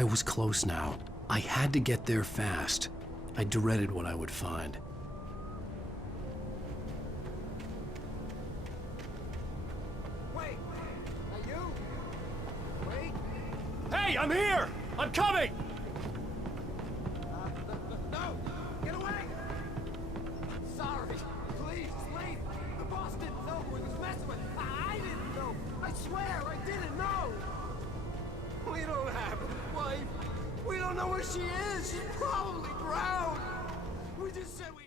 I was close now. I had to get there fast. I dreaded what I would find. Wait! Are you? Wait! Hey, I'm here! I'm coming! No! Get away! Sorry. Please, leave. The boss didn't know who he was messing with. I didn't know. I swear, I didn't know. We don't have a wife. We don't know where she is. She's probably drowned. We just said we...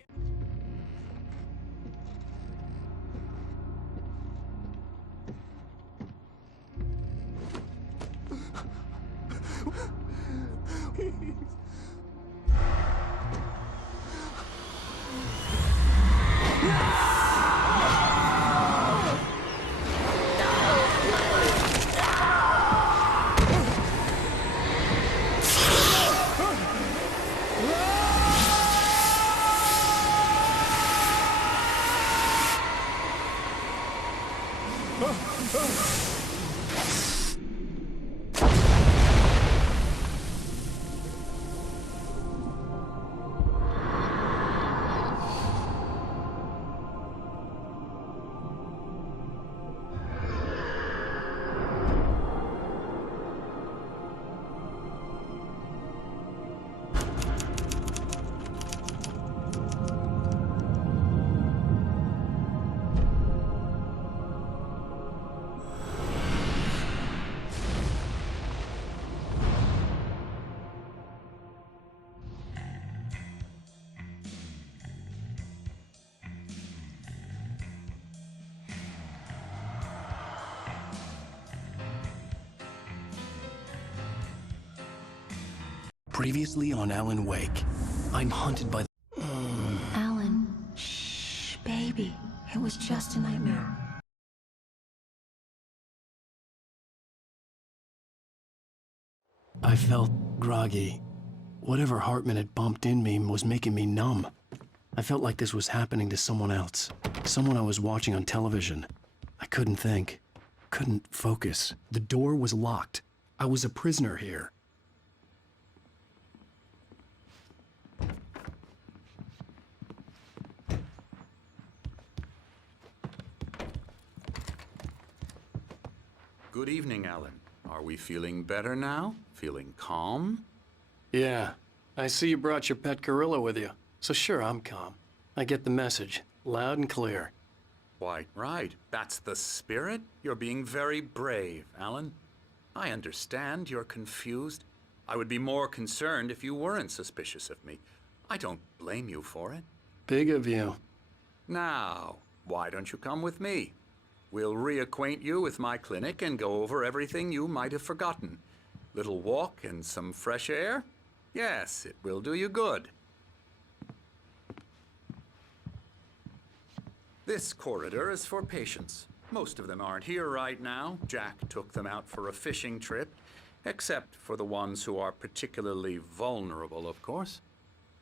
Previously on Alan Wake, I'm hunted by Alan, shh, baby. It was just a nightmare. I felt groggy. Whatever Hartman had bumped in me was making me numb. I felt like this was happening to someone else. Someone I was watching on television. I couldn't think. Couldn't focus. The door was locked. I was a prisoner here. Good evening, Alan. Are we feeling better now? Feeling calm? Yeah. I see you brought your pet gorilla with you. So sure, I'm calm. I get the message. Loud and clear. Why, right. That's the spirit. You're being very brave, Alan. I understand you're confused. I would be more concerned if you weren't suspicious of me. I don't blame you for it. Big of you. Now, why don't you come with me? We'll reacquaint you with my clinic and go over everything you might have forgotten. Little walk and some fresh air? Yes, it will do you good. This corridor is for patients. Most of them aren't here right now. Jack took them out for a fishing trip, except for the ones who are particularly vulnerable, of course.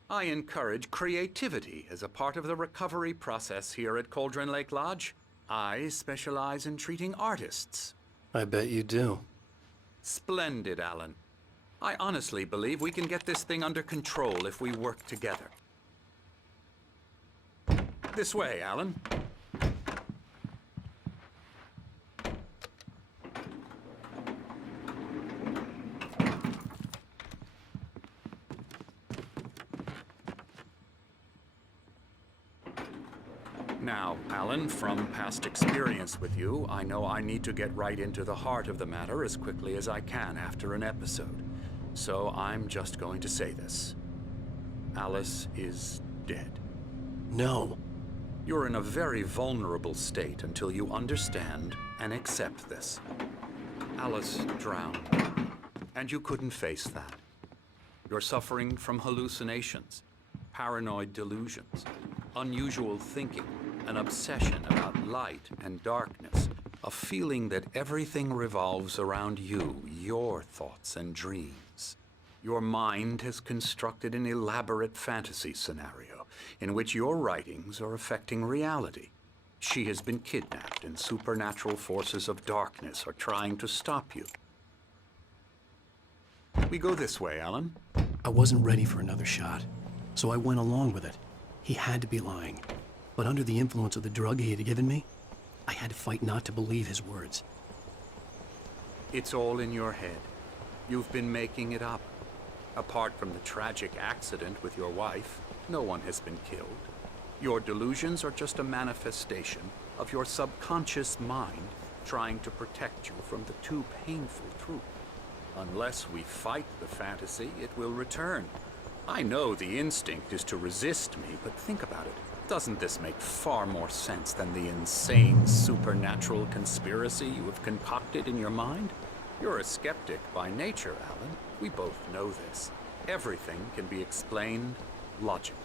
I encourage creativity as a part of the recovery process here at Cauldron Lake Lodge. I specialize in treating artists. I bet you do. Splendid, Alan. I honestly believe we can get this thing under control if we work together. This way, Alan. Now, Alan, from past experience with you, I know I need to get right into the heart of the matter as quickly as I can after an episode. So I'm just going to say this. Alice is dead. No. You're in a very vulnerable state until you understand and accept this. Alice drowned, and you couldn't face that. You're suffering from hallucinations, paranoid delusions, unusual thinking, an obsession about light and darkness, a feeling that everything revolves around you, your thoughts and dreams. Your mind has constructed an elaborate fantasy scenario in which your writings are affecting reality. She has been kidnapped and supernatural forces of darkness are trying to stop you. We go this way, Alan. I wasn't ready for another shot, so I went along with it. He had to be lying. But under the influence of the drug he had given me, I had to fight not to believe his words. It's all in your head. You've been making it up. Apart from the tragic accident with your wife, no one has been killed. Your delusions are just a manifestation of your subconscious mind trying to protect you from the too painful truth. Unless we fight the fantasy, it will return. I know the instinct is to resist me, but think about it. Doesn't this make far more sense than the insane supernatural conspiracy you have concocted in your mind? You're a skeptic by nature, Alan. We both know this. Everything can be explained logically.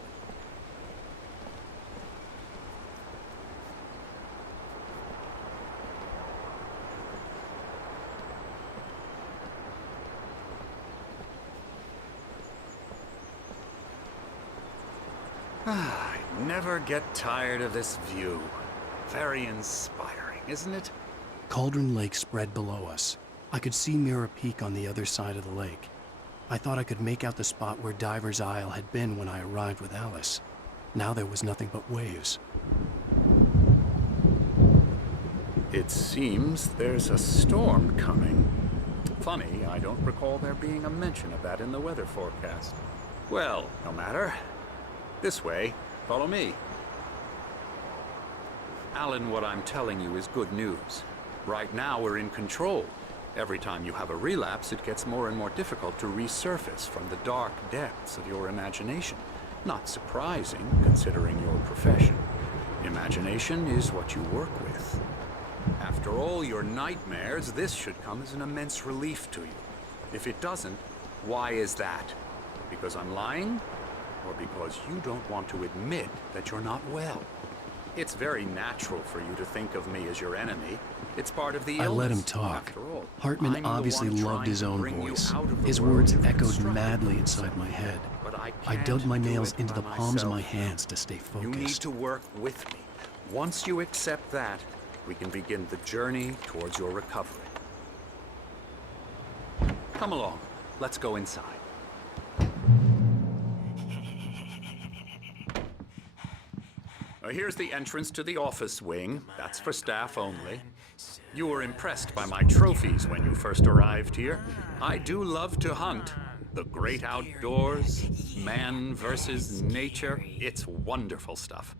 I never get tired of this view. Very inspiring, isn't it? Cauldron Lake spread below us. I could see Mirror Peak on the other side of the lake. I thought I could make out the spot where Diver's Isle had been when I arrived with Alice. Now there was nothing but waves. It seems there's a storm coming. Funny, I don't recall there being a mention of that in the weather forecast. Well, no matter. This way. Follow me. Alan, what I'm telling you is good news. Right now, we're in control. Every time you have a relapse, it gets more and more difficult to resurface from the dark depths of your imagination. Not surprising, considering your profession. Imagination is what you work with. After all your nightmares, this should come as an immense relief to you. If it doesn't, why is that? Because I'm lying? Or because you don't want to admit that you're not well? It's very natural for you to think of me as your enemy. It's part of the illness. I let him talk. After all, Hartman I'm the obviously one loved his trying to own bring you voice. out of the His world words you've echoed constructed madly for inside yourself. my head. But I can't dug my do nails it into by the palms of my myself. hands to stay You need focused. to work with me. Once you accept that, we can begin the journey towards your recovery. Come along. Let's go inside. Here's the entrance to the office wing. That's for staff only. You were impressed by my trophies when you first arrived here. I do love to hunt. The great outdoors, man versus nature. It's wonderful stuff.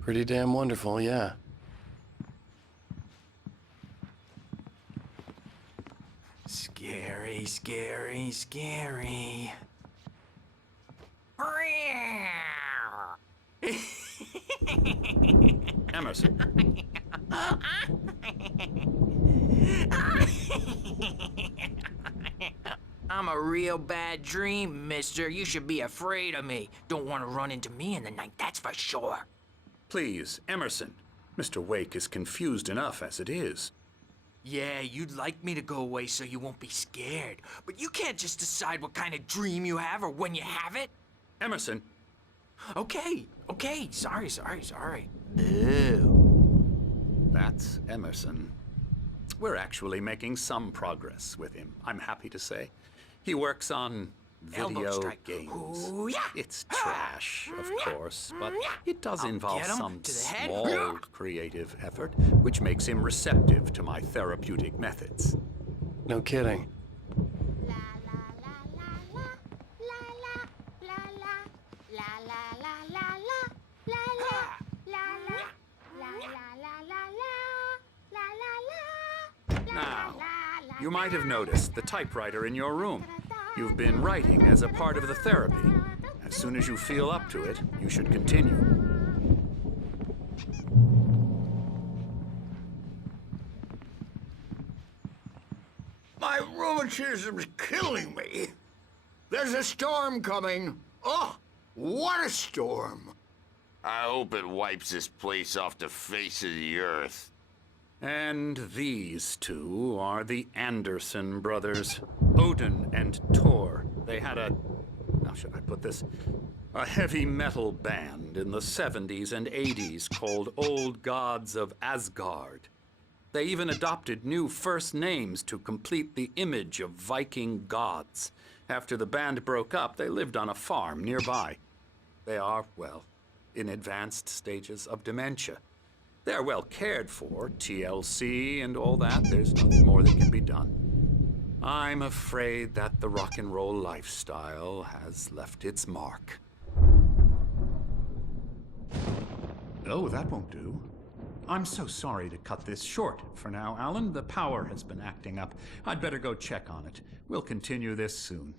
Pretty damn wonderful, yeah. Scary, scary, scary. Emerson. I'm a real bad dream, mister. You should be afraid of me. Don't want to run into me in the night, that's for sure. Please, Emerson. Mr. Wake is confused enough as it is. Yeah, you'd like me to go away so you won't be scared. But you can't just decide what kind of dream you have or when you have it. Emerson. Okay, sorry. Ew. That's Emerson. We're actually making some progress with him, I'm happy to say. He works on Elbow video strike. games. Ooh, yeah. It's trash, of course, but it does I'll involve get him some to the head. small creative effort, which makes him receptive to my therapeutic methods. No kidding. Now, you might have noticed the typewriter in your room. You've been writing as a part of the therapy. As soon as you feel up to it, you should continue. My rheumatism's killing me. There's a storm coming. Oh, what a storm. I hope it wipes this place off the face of the earth. And these two are the Anderson brothers, Odin and Tor. They had how should I put this? A heavy metal band in the 70s and 80s called Old Gods of Asgard. They even adopted new first names to complete the image of Viking gods. After the band broke up, they lived on a farm nearby. They are, well, in advanced stages of dementia. They're well cared for, TLC and all that. There's nothing more that can be done. I'm afraid that the rock and roll lifestyle has left its mark. Oh, that won't do. I'm so sorry to cut this short for now, Alan. The power has been acting up. I'd better go check on it. We'll continue this soon.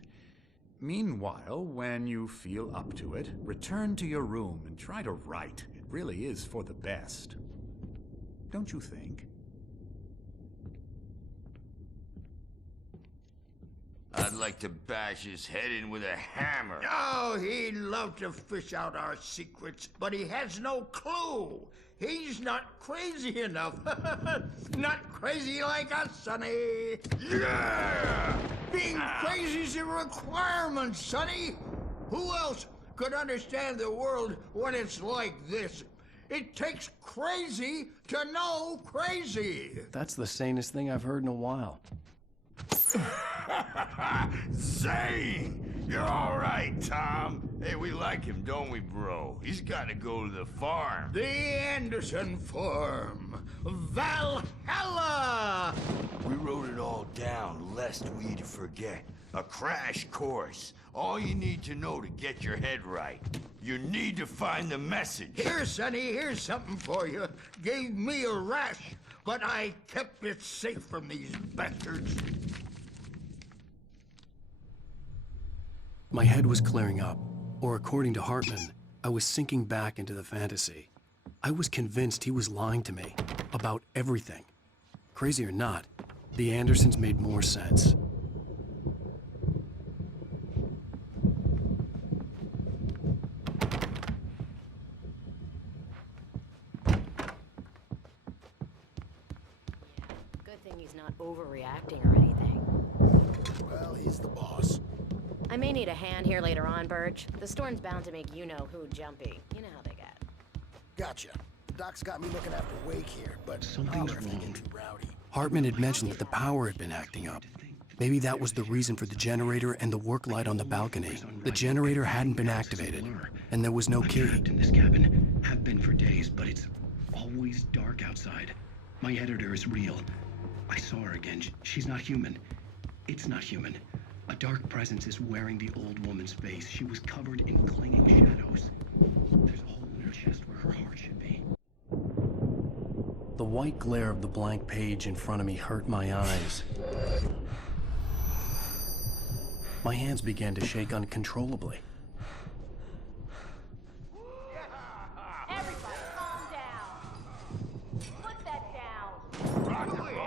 Meanwhile, when you feel up to it, return to your room and try to write. It really is for the best. Don't you think? I'd like to bash his head in with a hammer. Oh, he'd love to fish out our secrets, but he has no clue. He's not crazy enough. Not crazy like us, Sonny. Yeah! Being crazy's a requirement, Sonny. Who else could understand the world when it's like this? It takes crazy to know crazy. That's the sanest thing I've heard in a while. Zane! You're all right, Tom. Hey, we like him, don't we, bro? He's got to go to the farm. The Anderson Farm. Valhalla! We wrote it all down, lest we forget. A crash course. All you need to know to get your head right. You need to find the message. Here, Sonny, here's something for you. Gave me a rash, but I kept it safe from these bastards. My head was clearing up, or according to Hartman, I was sinking back into the fantasy. I was convinced he was lying to me about everything. Crazy or not, the Andersons made more sense. Good thing he's not overreacting or anything. Well, he's the boss. I may need a hand here later on, Birch. The storm's bound to make you-know-who jumpy. You know how they get. Gotcha. The doc's got me looking after Wake here, but Something's holler if they wrong. get too rowdy. Hartman had mentioned that the power had been acting up. Maybe that was the reason for the generator and the work light on the balcony. The generator hadn't been activated, and there was no key. Trapped in this cabin. Have been for days, but it's always dark outside. My editor is real. I saw her again. She's not human. It's not human. A dark presence is wearing the old woman's face. She was covered in clinging shadows. There's a hole in her chest where her heart should be. The white glare of the blank page in front of me hurt my eyes. My hands began to shake uncontrollably. Everybody, calm down. Put that down.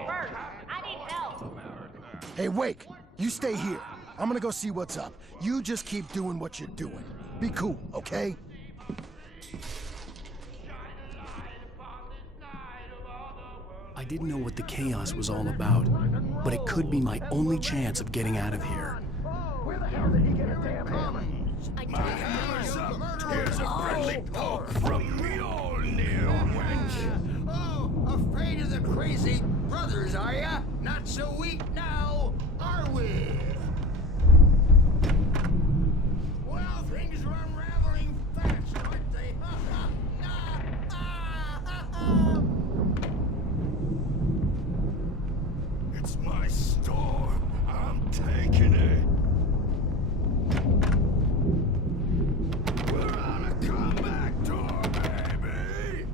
Birch, I need help. Hey, Wake, you stay here. I'm gonna go see what's up. You just keep doing what you're doing. Be cool, okay? I didn't know what the chaos was all about, but it could be my only chance of getting out of here. Where the hell did he get a damn hammer? My hammer's up. Here's a friendly poke from me old near wench. Oh, afraid of the crazy brothers, are ya? Not so weak now, are we? Well, things are unraveling fast, aren't they? It's my storm. I'm taking it. We're on a comeback tour, baby.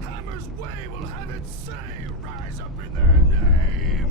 Hammer's Way will have its say. Rise up in their name.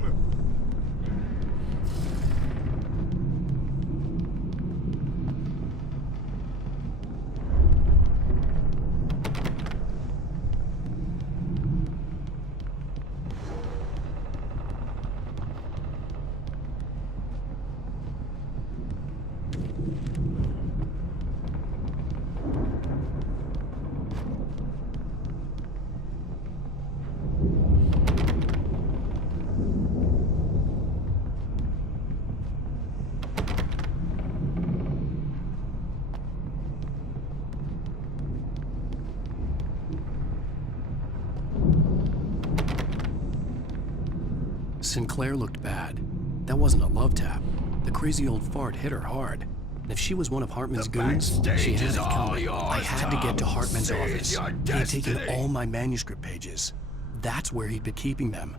Sinclair looked bad. That wasn't a love tap. The crazy old fart hit her hard. And if she was one of Hartman's goons, she had it coming. I had to get to Hartman's office. He had taken all my manuscript pages. That's where he'd been keeping them.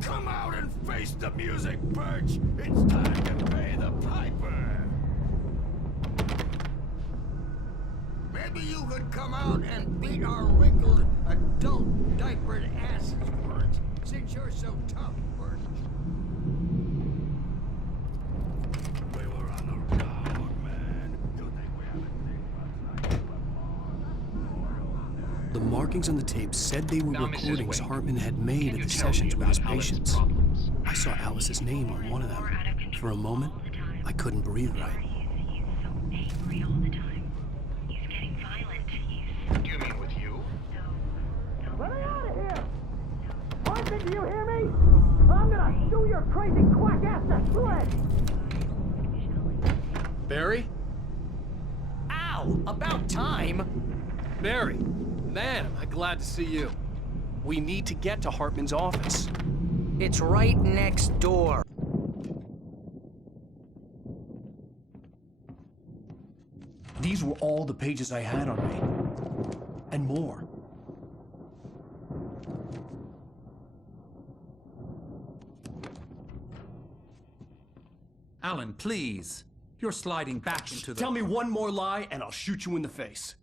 Come out and face the music, Birch! It's time to pay the piper! Maybe you could come out and beat our wrinkled, adult, diapered asses for it, since you're so tough, Birch. We were on the road, man. You think we haven't seen what's like The markings on the tape said they were recordings Hartman had made at the sessions with his patients. I saw Alice's name on one of them. For a moment, I couldn't breathe right. Do you mean with you? Let me out of here! Hartman, do you hear me? I'm gonna shoot your crazy quack ass to shreds! Barry? Ow! About time! Barry! Man, am I glad to see you. We need to get to Hartman's office. It's right next door. These were all the pages I had on me. And more. Alan, please. You're sliding back into the... Tell me one more lie and I'll shoot you in the face.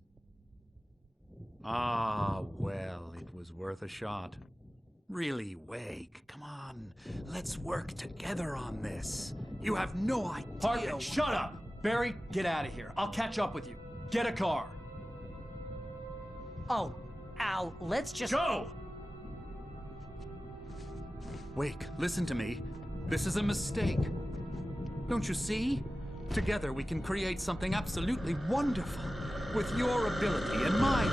Ah, well, it was worth a shot. Really, Wake, come on. Let's work together on this. You have no idea... Hartman, shut up! Barry, get out of here. I'll catch up with you. Get a car. Oh, Al, let's just... Go! Wake, listen to me. This is a mistake. Don't you see? Together we can create something absolutely wonderful. With your ability and mine.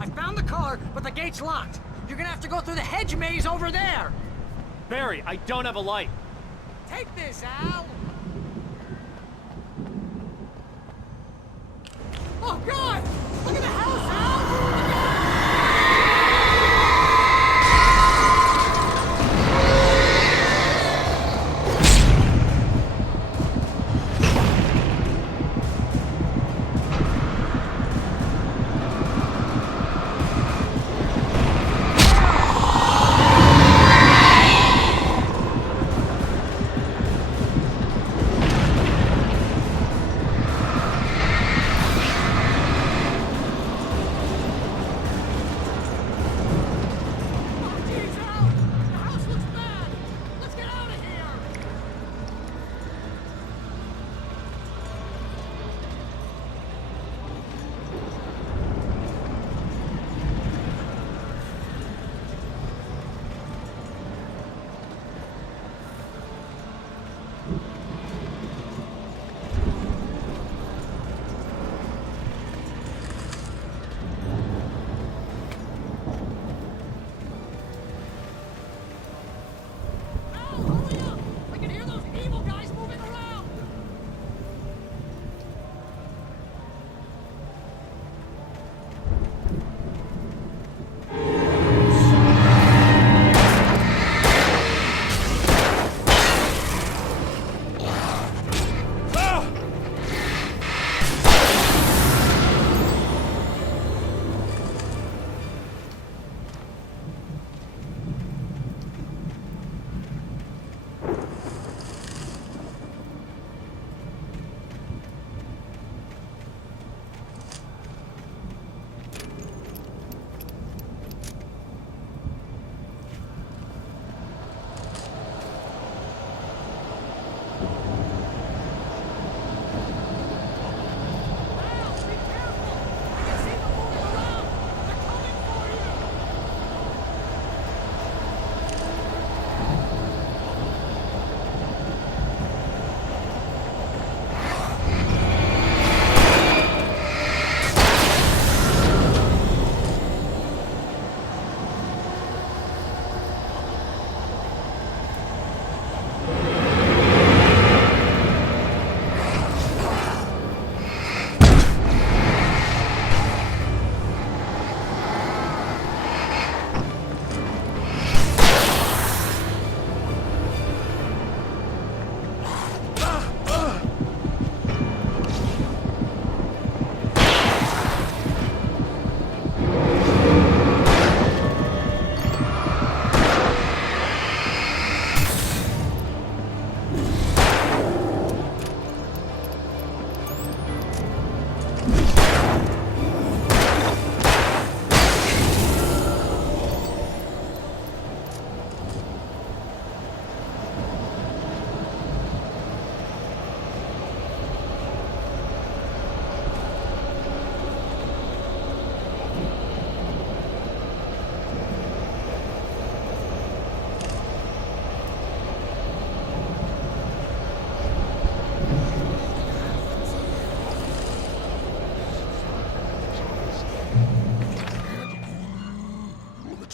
I found the car, but the gate's locked. You're gonna have to go through the hedge maze over there. Barry, I don't have a light. Take this, Al. Oh, God! Look at the house, Al!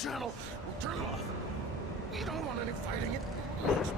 channel. We'll turn it off. We don't want any fighting. It makes me